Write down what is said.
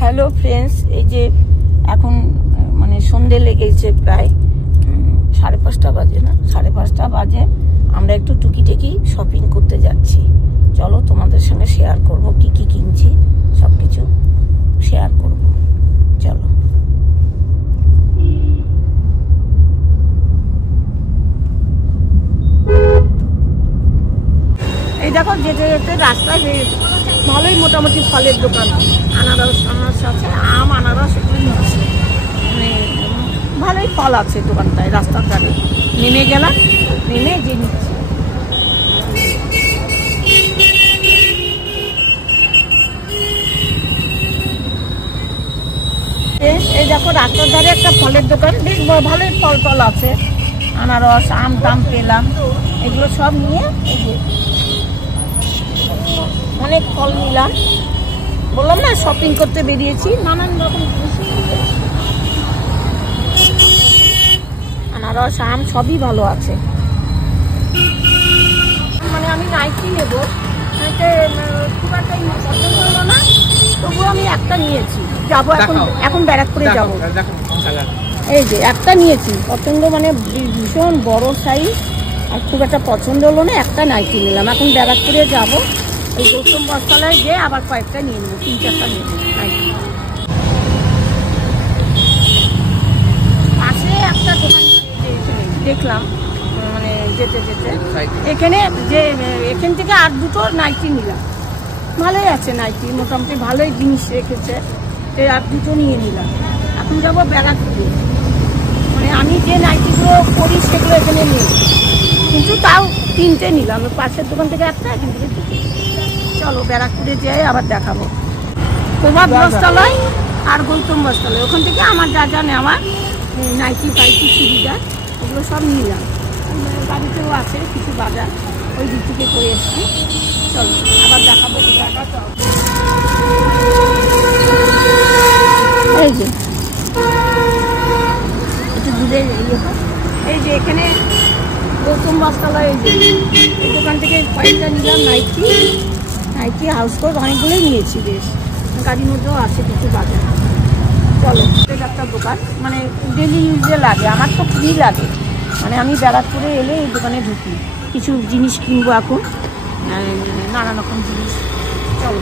Hello friends, এই যে এখন মানে সন্ধে লেগেছে, প্রায় 5:30 বাজে, না 5:30 বাজে। আমরা একটু টুকিটাকি শপিং করতে যাচ্ছি। চলো তোমাদের সঙ্গে শেয়ার করব কি কি কিনছি, সবকিছু শেয়ার করব। চলো। এই দেখো যেতে যেতে রাস্তায় ভালোই মোটামুটি ফলের দোকান, আনারস আছে, আম, আনারস এগুলো নিচ্ছে, মানে ভালোই ফল আছে দোকানটায়। রাস্তার ধারে নেমে গেলাম, নেমে যে নিচ্ছি। এই দেখো রাস্তার ধারে একটা ফলের দোকান, বেশ ভালোই ফল টল আছে, আনারস, আম টাম পেলাম। এগুলো সব নিয়ে এই যে অনেক ফল নিলাম। বললাম না শপিং করতে বেরিয়েছি, নানান রকম আনারস, আম সবই ভালো আছে। মানে আমি নাইকি নেবো, খুব একটা পছন্দ হলো না, তবুও আমি একটা নিয়েছি। যাবো এখন ব্যারাকপুরে যাবো। এই যে একটা নিয়েছি, পছন্দ মানে ভীষণ বড় সাইজ, আর খুব একটা পছন্দ হলো না, একটা নাইকি নিলাম। এখন ব্যারাকপুরে যাবো, ওই গৌতম বস্ত্রালয়ে গিয়ে আবার কয়েকটা নিয়ে নেবো, 3-4টা নিয়ে নেবো নাইকি। পাশে একটা দোকান দেখলাম, মানে যেতে যেতে এখানে যে এখান থেকে আর দুটো নাইটি নিলাম। ভালোই আছে নাইটি, মোটামুটি ভালোই জিনিস রেখেছে, আর দুটো নিয়ে নিলাম। এখন যাবো ব্যারাকপুরে, মানে আমি যে নাইটিগুলো পরি সেগুলো এখানে নিই, কিন্তু তাও 3টে নিলাম। পাশের দোকান থেকে একটা, এখান থেকে 2টো। চলো ব্যারাকপুরে যাই, আবার দেখাবো। প্রভাত বস্ত্রালয় আর গৌতম বস্ত্রালয়, ওখান থেকে আমার যা যা নেওয়ার নাইটি ফাইটি চুড়িদার ওগুলো সব নিলাম। বাড়িতেও আছে কিছু বাজার, ওই দিক থেকে করে এসছি। চলো আবার দেখাবো। এই যে একটু দূরে এই যে এখানে গৌতম বস্ত্রালয়, এই দোকান থেকে কয়েকটা নিলাম নাইটি হাউস কোট, অনেকগুলোই নিয়েছি, বেশ গাড়ির মধ্যেও আছে কিছু বাজার। চলো, একটা দোকান মানে ডেলি ইউজে লাগে, আমার তো ফ্রি লাগে, মানে আমি ব্যারাকপুরে এলে এই দোকানে ঢুকি, কিছু জিনিস কিনবো এখন, নানা রকম জিনিস। চলো।